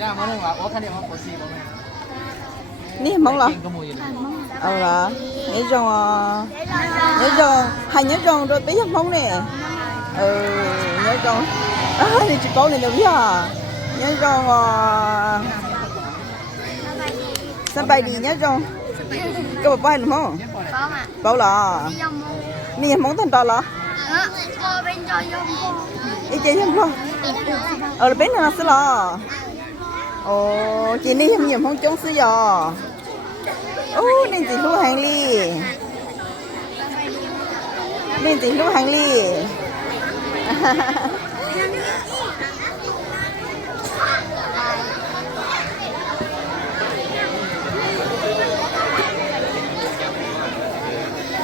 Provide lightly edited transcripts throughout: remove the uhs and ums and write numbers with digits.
là món không ạ? Ủa khăn điện không có gì không ạ? Ní món là là nhớ rong hai nhớ rong rồi bé món nè nhớ rong này chị bảo này đâu biết à nhớ rong sắp bay đi nhớ rong có một bay đúng không bảo là ní món thanh to là ý chị không không là bé nào xí là chị ní không nhiều không chống xí giờ nên chị lưu hành ly nên chị lưu hành ly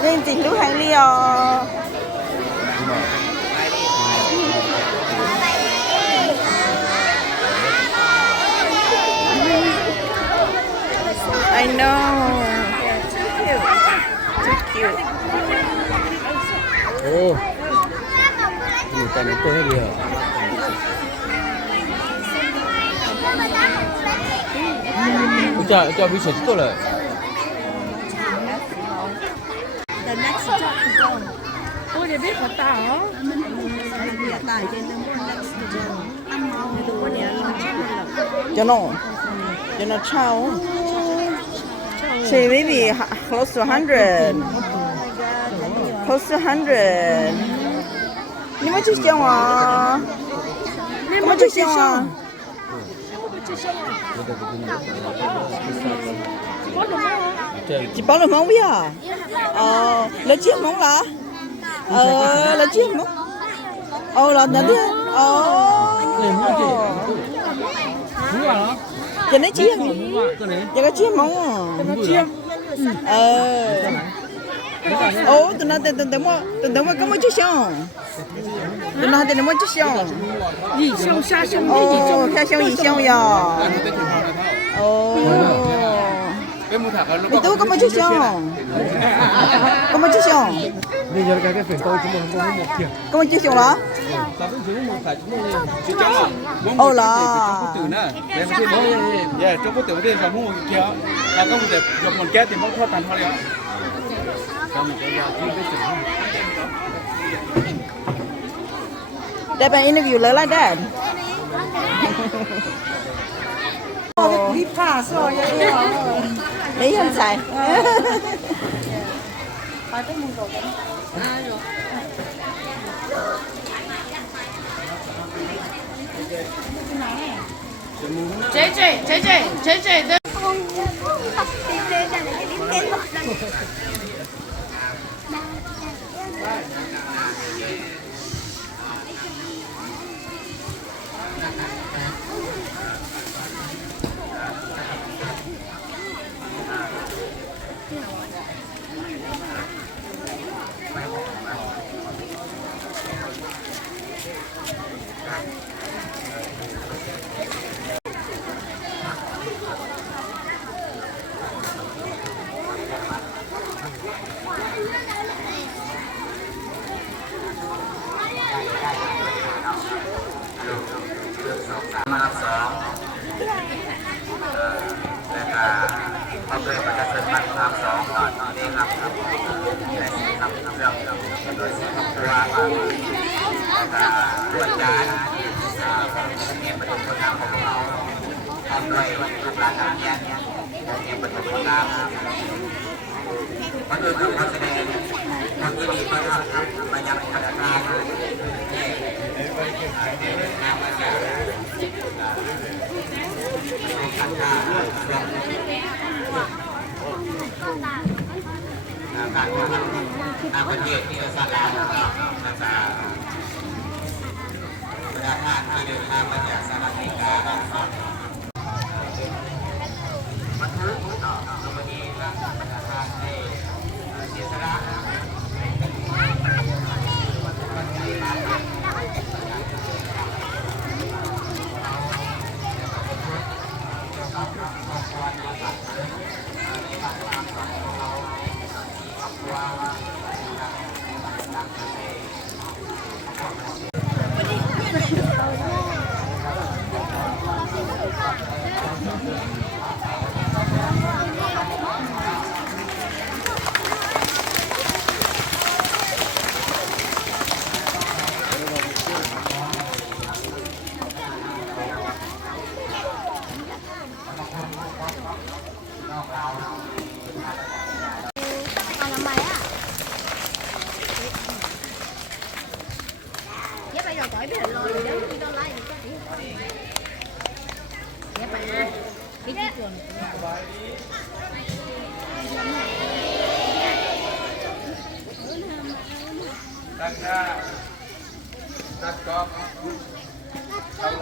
nên chị lưu hành ly I know. Too cute. Ồ. Người ta nói tôi hết điều. 자, 미쳐 찍어래. The next job is done. Ôi, để biết có tao hả? Hiện tại trên the next job. Ăn máu thì tụi này cho nó chao. Say maybe close to 100. Close to 100. 你们去香啊？你们去香啊？chị bảo là món biết à? Là chiếc món là? Là chiếc món. Là nhận biết. Chị nói chiếc. Chị có chiếc món. Tụi nó có một chiếc xong. Tụi nó có một chiếc xong. Gì xong xa xong cái gì xong. Xa xong gì xong giờ. Mày tú có một chiếc xong. Có một chiếc xong. Bây giờ cái phiền tôi chúng tôi không có một kiểu. Có một chiếc xong đó. Là. Trong cái tưởng tiền phải mua một kiểu. Là có một dùng một két thì móc thoát tàn thôi đó. That an interview look like that. Đi phá rồi vậy. Lấy không xài. Chế.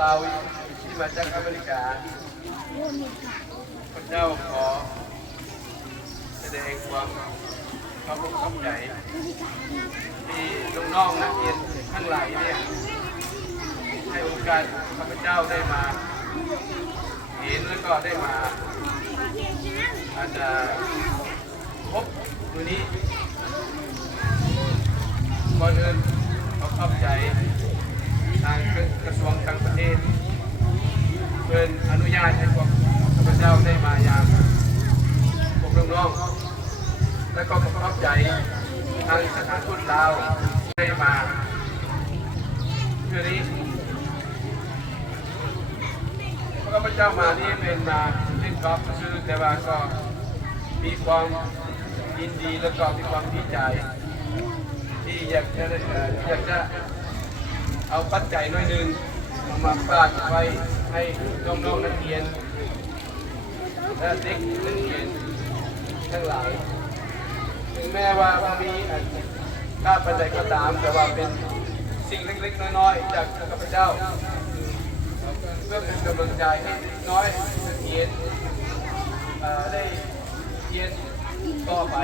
ลาวีที่มาจากอเมริกาพระเจ้าขอแสดงความขอบใจที่น้องๆนักเรียนทั้งหลายเนี่ยให้โอกาสข้าพเจ้าได้มาเห็นแล้วก็ได้มาอาจจะพบมือนี้ก่อนอื่นขอบใจทางกระทรวงต่างประเทศเพื่อนอนุญาตให้พวกข้าพเจ้าได้มาอย่างพวกน้องๆและก็ขอบใจทางสถานทูตลาวได้มาเพื่อนี้ข้าพเจ้ามานี่เป็นมาเล่นกอล์ฟซื้อแต่ว่าก็มีความยินดีและก็มีความดีใจที่อยากจะเอาปัจจัยหน่อยหนึ่งมาฝากไว้ให้น้องๆนักเรียนและเด็กนักเรียนทั้งหลายถึงแม้ว่ามีค่าปัจจัยก็ตามแต่ว่าเป็นสิ่งเล็กๆน้อยๆจากข้าพเจ้าเพื่อเป็นกำลังใจให้น้อยนักเรียนได้เรียนต่อไป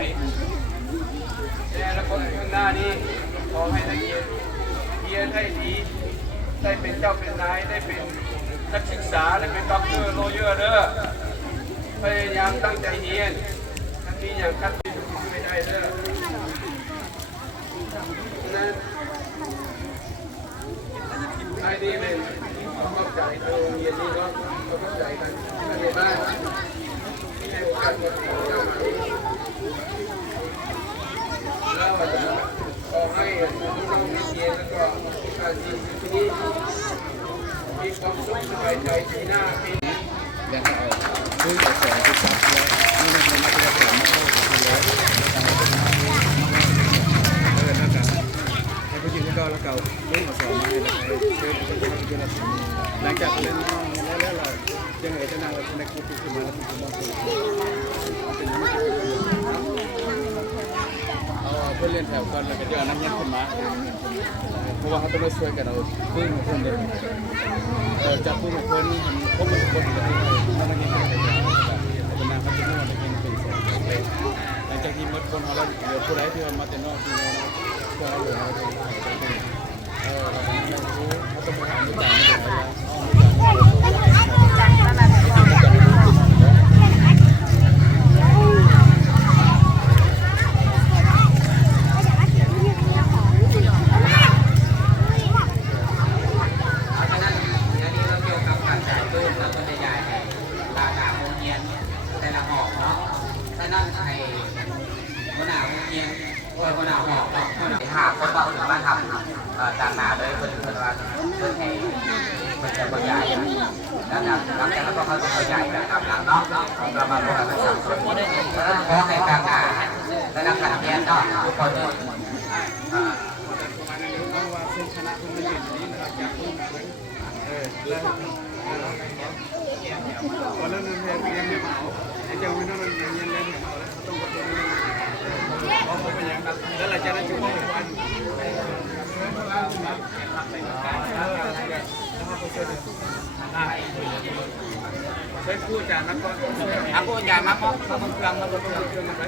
ในอนาคตข้างหน้านี้ขอให้นักเรียนเรียนให้ดีได้เป็นเจ้าเป็นนายได้เป็นนักศึกษาได้เป็นด็อกเตอร์โลเยอร์เด้อพยายามตั้งใจเรียนถ้ามีอย่างคัดที่ไม่ได้เด้อนั้นไอ้นี่เป็นเข้าใจตัวเรียนนี่ก็เข้าใจกันเรียนบ้านที่ให้โอกาสกับเจ้ามาแล้วขอให้น้องๆเรียนแล้วก็การที่นี่มีความสุขสบายใจที่หน้าปีนี้ ยังเอาซื้อกระแสที่ซับแล้วนี่มันเป็นกระแสมาเข้าถึงแล้วนะครับให้ผู้หญิงก็แล้วเก่าเล่นมาสอนมาให้เราเชิญไปเจอกันหลังจากเล่นน้องแล้วเรายังไงจะนั่งเราในกลุ่มที่มาแล้วที่มาคุยเป็นยังไงเอาเพื่อนเล่นแถวกันแล้วก็เดี๋ยวน้ำยันขึ้นมาเพราะว่าเขาต้องมาช่วยกันเราพึ่งเพื่อนเลยจับพึ่งเพื่อนพบกับคนที่เรานั่งยังไงเป็นนางพัฒนาในเป็นเป็นหลังจากที่มดคนเขาแล้วเหลือผู้ใดที่มาเต็นนอกที่เราก็เหลือเราเป็นเราไม่รู้เขาต้องมาหาไม่ได้หาคนมาถึงมาทำต่างหน้าเลยเพื่อนว่าเพื่อนให้เพื่อนจะบรรยายแล้วหลังจากนั้นก็เขาจะบรรยายแบบตามหลังเนาะเรามาพูดกันสักส่วนแล้วขอให้ต่างหน้าและนักการเรียนเนาะทุกคนเลยวันนั้นเรียนเหมาไอ้เจ้าไม่ต้องเรียนเหมาแล้วต้องกดตัวนี้เพราะเขาเป็นอย่างนั้นแล้วหลังจากนั้นจะมองวันใช้คู่จานนักก็คู่จานนักก็ต้องเครื่องมันต้องเครื่องมันไป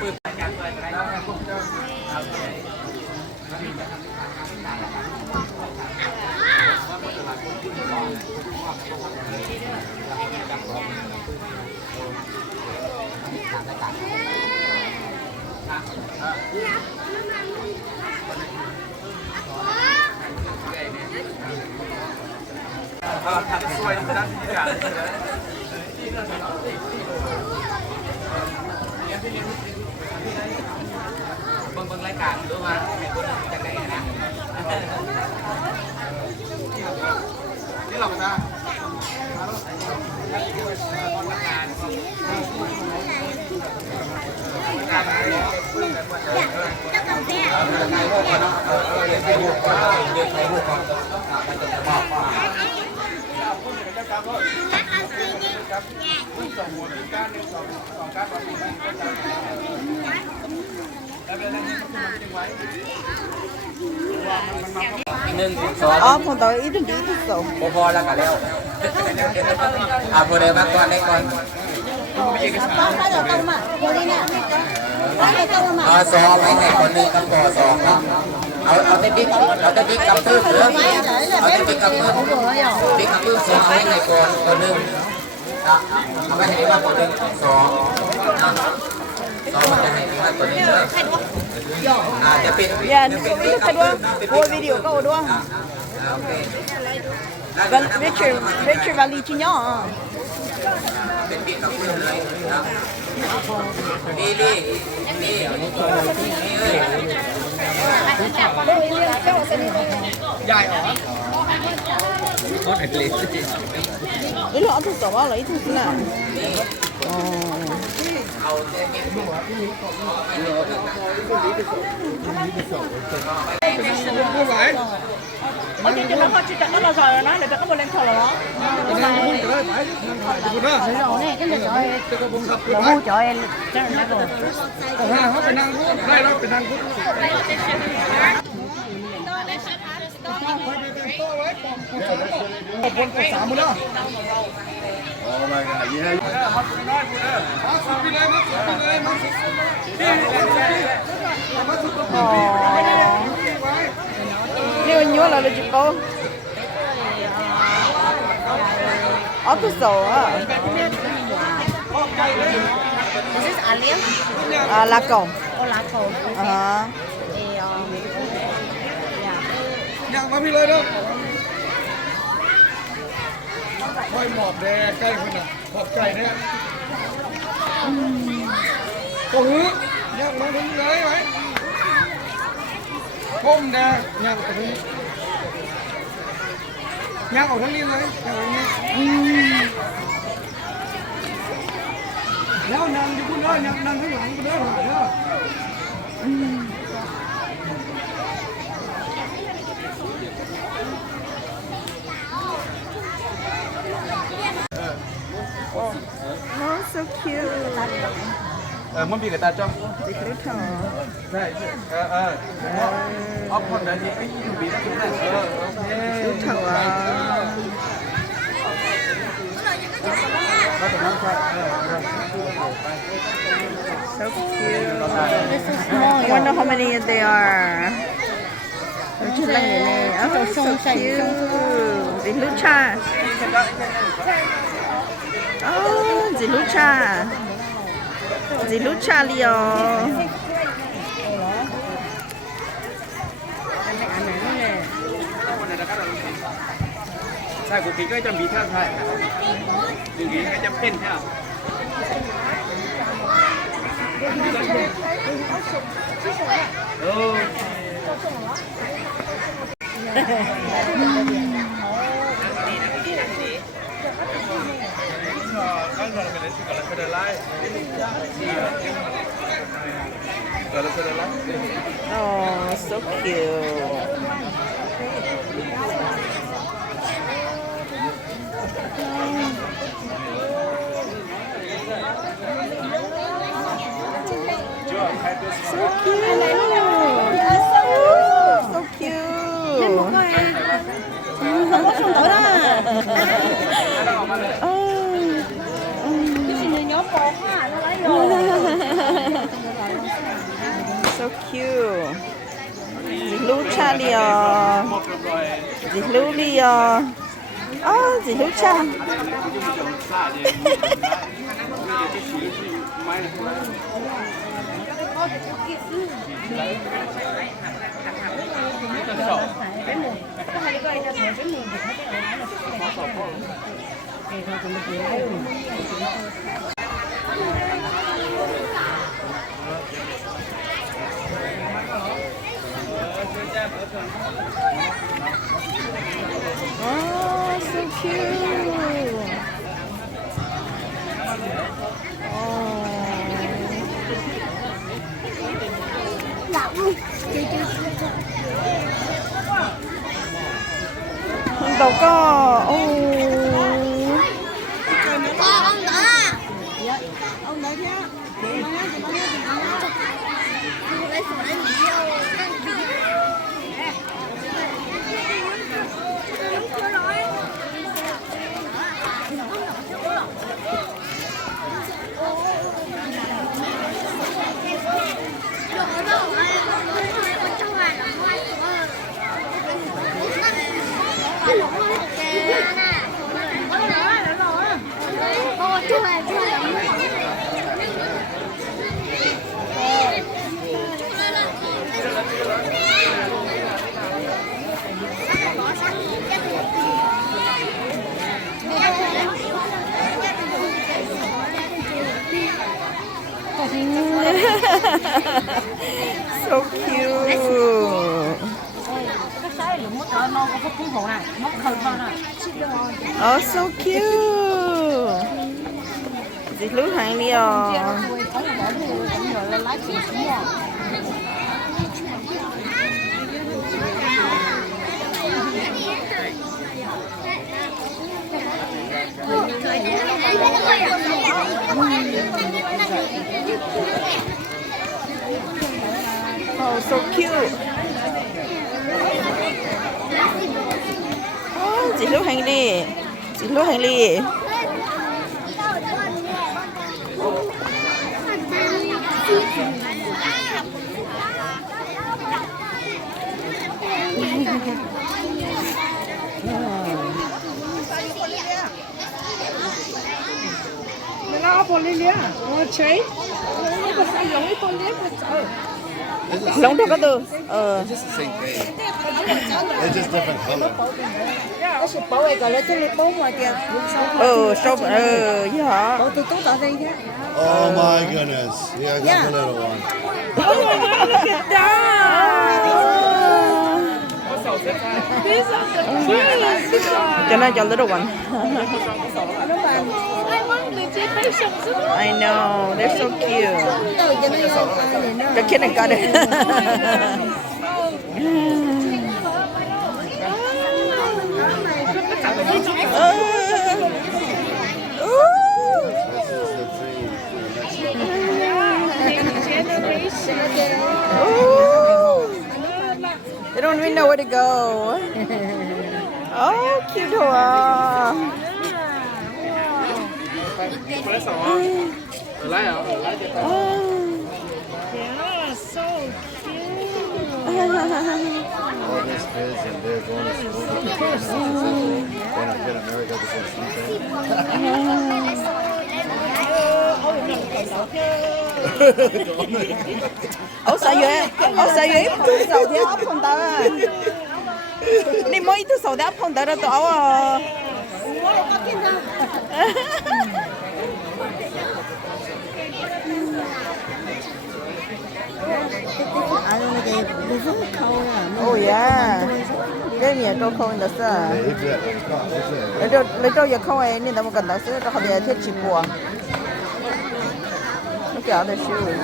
ปืนจานอะไรแล้วพวกเจ้าสวยนะที่การบางรายการรู้ว่าให้คนจากไหนนะนี่เราจะ หนึ่งสอง อ๋อผมต่ออีกทีสอง พอแล้วกันแล้วเอาพอเดินมาก่อนได้ก่อนเอาสองให้ไหนคนนึงกับต่อสองเนาะเอาแต่บิ๊กกับตื้อเหลือเอาแต่บิ๊กกับตื้อบิ๊กกับตื้อสองให้ไหนคนนึงเอาไปให้ได้ว่าคนนึงสองสองมันจะให้ได้ว่าคนนึงเลยจะปิด อย่าดูวิดีโอด้วยโอ้วิดีโอก็ด้วย โอเค Richard Valentignon เป็นบิ๊กกับตื้อเลยนะนี่เอ้ย อีหลอถูกต่อว่าอะไรถูกน่ะอ๋อ 我今天好吃的，我老早了，那边我们来炒了。 นั่งพูดกันเลยไปนั่งถ่ายคุณนะ 我呢，跟着炒， จะกระบุงขับ 我炒这儿那个。 โอ้โหเขาไปนั่งพูดได้แล้วไปนั่งพูดขอบคุณสามมือแล้วโอ้ไม่ไงยี่ห้อมาสุดน้อยกูเด้อมาสุดไปเลยมาสุดไปเลยมาสุดมาสุดก็ปีไว้ นี่มันยั่วเราเลยจิโก้อ๋อตัวโซ่อะ 这是阿莲， อ่าลาก่อง 我拿口。 อ่า 哎呀， อยากมาพี่เลยเด้อค่อยหมอบแดงใกล้คนน่ะขอบใจเนี่ยโอ้โหอยากมาถึงเลยไหมก้มแดงอยากไปถึงอยากออกทั้งนี้เลยอยากออกนี้แล้วนั่งอยู่คุณเด้อนั่งข้างหลังคุณเด้อเด้อOh, so cute. มันมีกับตาจ้อง They could tell. ใช่เอาคนไหนที่ไอ้ยูบีนั่นคือนั่นโอเค Tell. เราจะนั่งใช่ So cute. I wonder how many they are. Just like it. Oh, so cute. The lucha. Oh, the lucha. The lucha Leo. ใช่กูปีก็จะมีท่าใช่กูปีก็จะเพ่นใช่เออOh, so cute. So cute. So cute. The lucha Leo. The Leo. Oh, the lucha. Oh, so cute. Đâu có. so cute oh so cute dịch lũ hàng đi à oh so cute oh dịch lũ hàng đi dịch lũ hàng đi lông đó có từ It's just the same thing. It's just different color. shop yeah Oh my goodness. Yeah, that's the little one. oh my god look at that cho nên cho little one I know they're so cute the kindergarten They don't even know where to go. Oh, cute hoa. Yeah, so cute. All these kids and they're going to school. When I get America before Ủa sao vậy? Tôi sầu thì ấp không ta. Đi mới tôi sầu thì ấp không ta ra tao à. Oh yeah. Cái nhà tôi không được sao? Lấy tôi giờ không ai nên tao cần tao sẽ học về thiết chỉ của. Look at other shoes.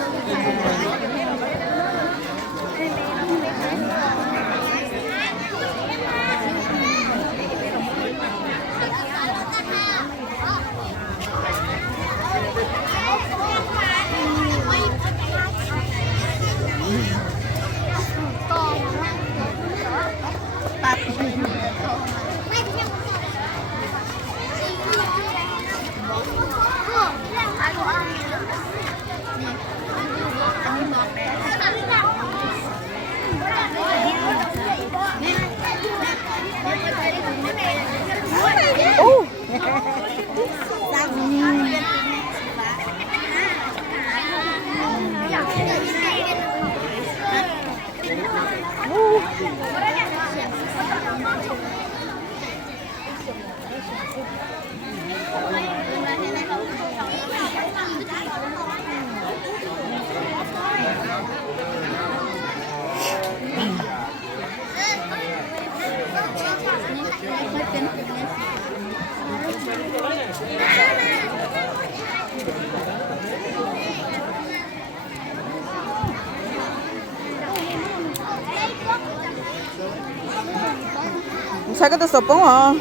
Oh. Sai cái tôi sụp bóng hả?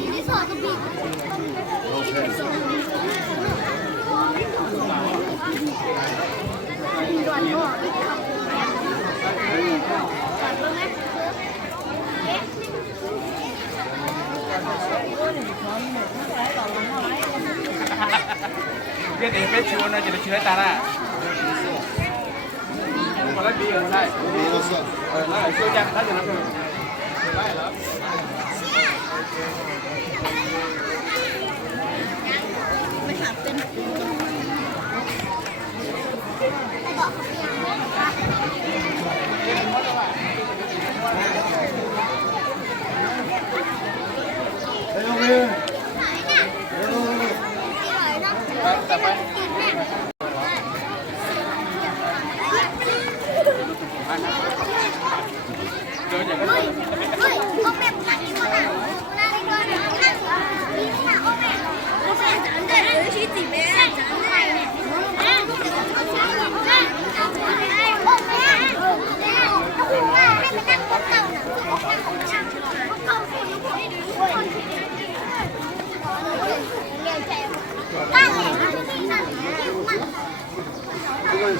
Cái này mấy chú nó chỉ là chơi ta ra. Còn lại đi rồi lại. Lại chơi chăng thấy nó rồi. Lại lắm. Hey, over here.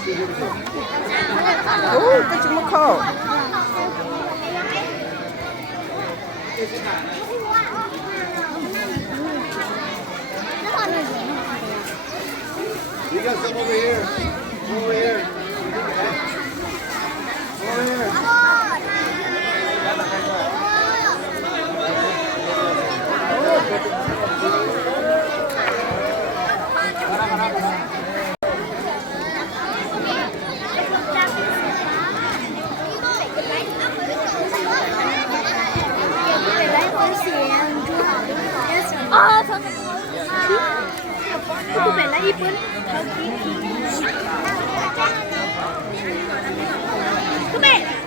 โอ้ก็จะมาเข้า You got some over here. Over here. Over here. 아, 저는 그거 맨날 이쁜 그래.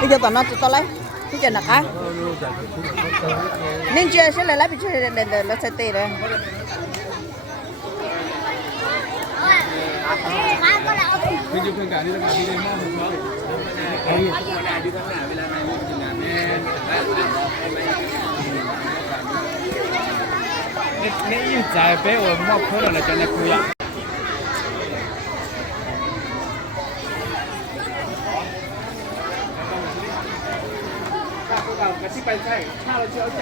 bây giờ tao nói tao lấy cái chuyện nào cả nên chưa sẽ lấy bị chơi để nó sẽ tê rồiคืออยู่เพื่อนกันนี่แล้วกันที่ได้มากผมว่าไอ้อยู่ข้างหน้าเวลาไหนมันจะงานแน่นี่ยิ่งใจเป๊ะว่ามอบเพื่อนอะไรจะได้คุยอ่ะกระชิบไปใช่ถ้าเราเชื่อใจ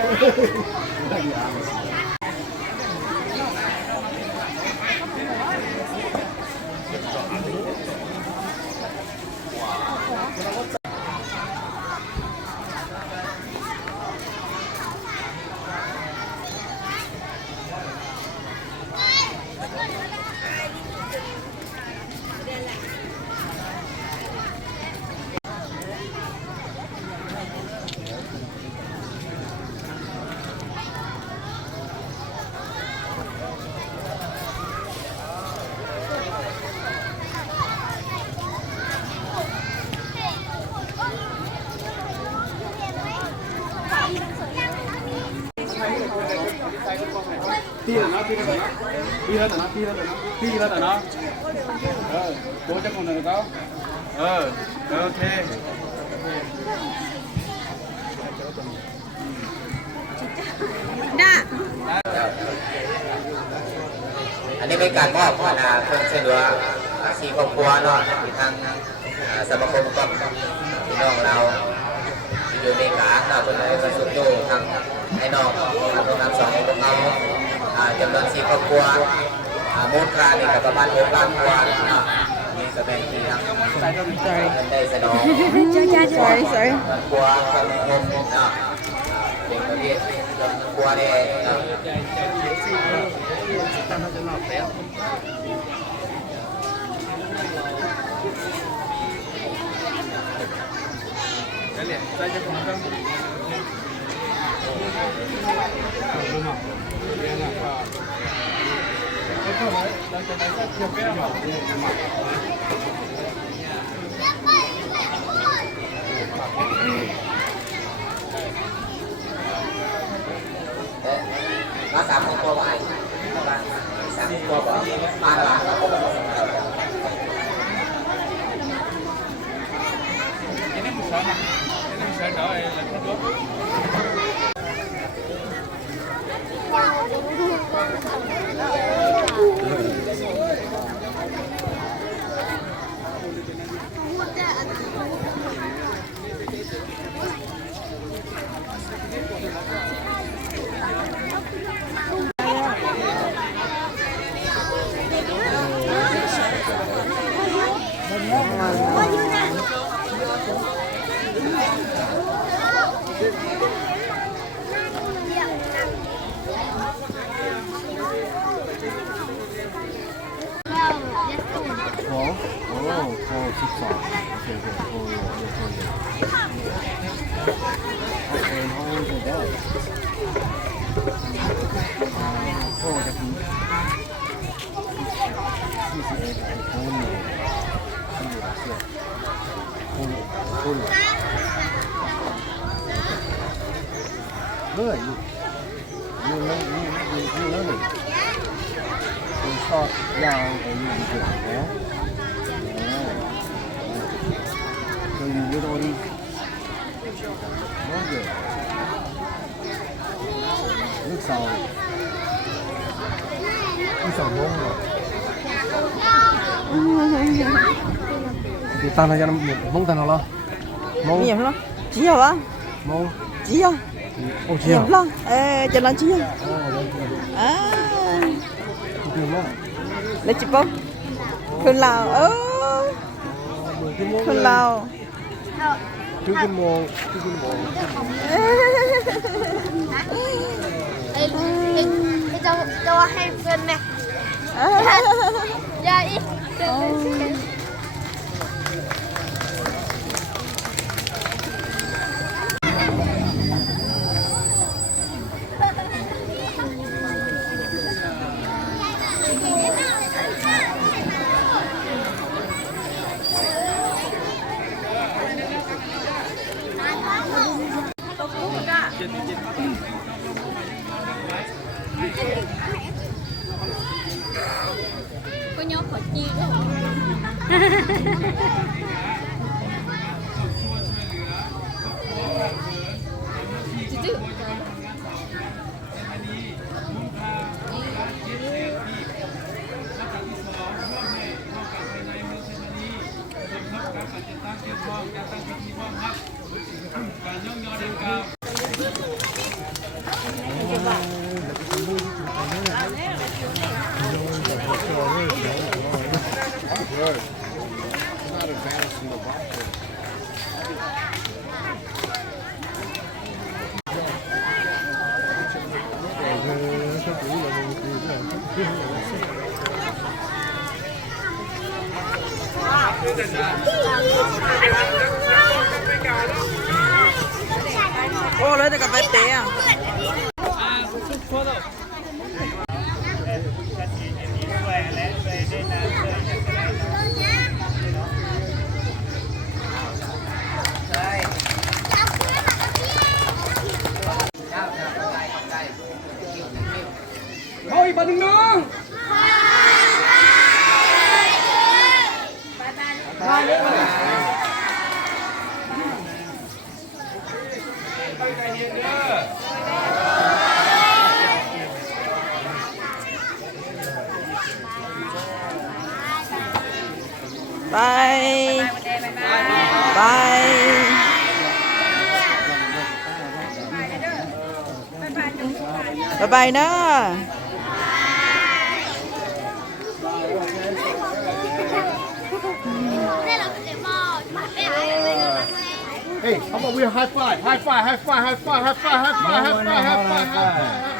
พี่แล้วนะพี่แล้วนะพี่แล้วนะพี่แล้วนะพี่แล้วนะโค้ชจะคนหนึ่งเขาโอเค น่ะ อันนี้เป็นการมอบเพื่อนเช่นว่าสีครอบครัวเนาะที่ทางสมาคมกับพี่น้องเราที่อยู่ในกลางเนาะคนไหนที่สุดอยู่ทางไอ้น้องตรงนั้นสองพวกเราจำนวน4ครอบครัวมูลค่านี่ก็ประมาณ6 ล้านกว่าเนาะมีแสดงที่ทางได้สนอง sorry sorry ครอบครัวความงมเนาะเป็นประเภทครอบครัวเนี่ยเนาะ Kalian, saya pun kan. Nó sắm một cô bài Look, you learning. You start young and you be good, yeah? So you get all these longer. Looks all. It's a long one. Thì tan ra cho nó mông tan nó mông Nhiều lắm. Chỉ hả? mông Chỉ hả? ô Nhiều chiều lắm. Ê, cho nó chỉ hả? À. chiều mông Lấy chụp bông. Khôn Lào. Khôn Lào. cứ cái mông cho hai phần này. Dạ đi. Có nhóm họ chia đó. Ô, lấy được cà phê té à? Thôi bà đừng nữa. Bye. Bye. Bye bye đó. Hey, how about we high five? High five, high five, high five, high five, high five, high five, high five.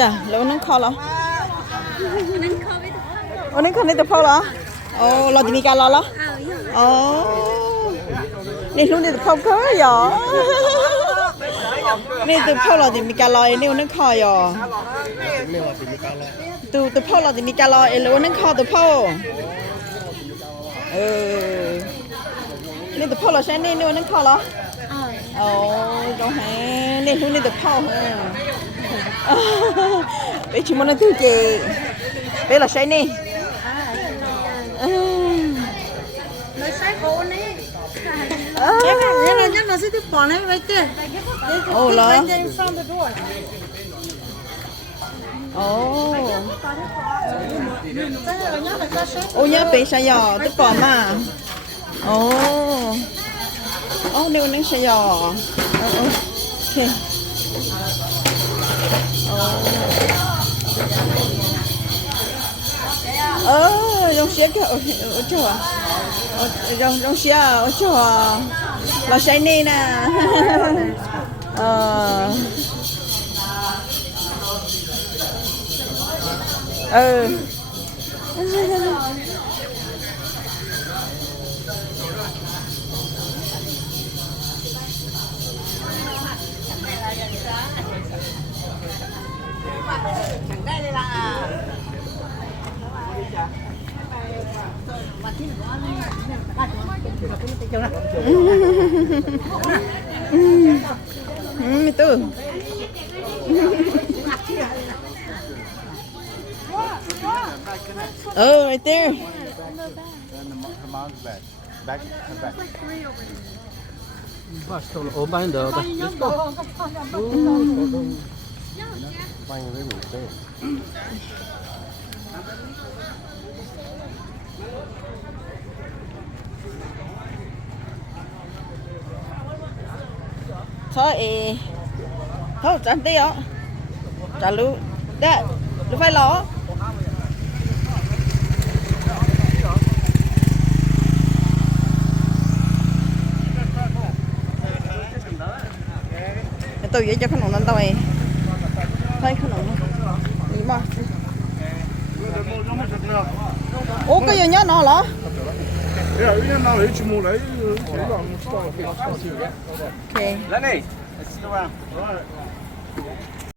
จ้ะแล้ววันนั้นคอเหรอวันนั้นคอนี่แต่พ่อเหรอโอ้เราจะมีการรอเหรอโอ้นี่ลูกนี่แต่พ่อเขาเหรอนี่แต่พ่อเราจะมีการรอนี่วันนั้นคอเหรอแต่พ่อเราจะมีการรอแล้ววันนั้นคอแต่พ่อนี่แต่พ่อเราใช่นี่วันนั้นคอเหรอโอ้ก็ให้นี่ลูกนี่แต่พ่อbé chỉ muốn ăn thứ gì bé là say nè Nó sai cô nè. Nhớ nó sẽ tiếp bỏ này right there. Oh là Right there in front of the door. Ô nhớ bé say giò tiếp bỏ mà nếu nó say giò ok rong xía kìa ở chỗ à rong xía ở chỗ à là say nè nè me too. Oh, right there. Turn the mom's back. Back and back. Ủa bán được rồi. Buying with me, too. Thôi chẳng tí đó trả lưu đấy lưu phải ló tôi vậy cho khăn nồng lên tôi thấy khăn nồng gì mà ủa cái gì nhá nó lỏ ok Lenny, let's sit around.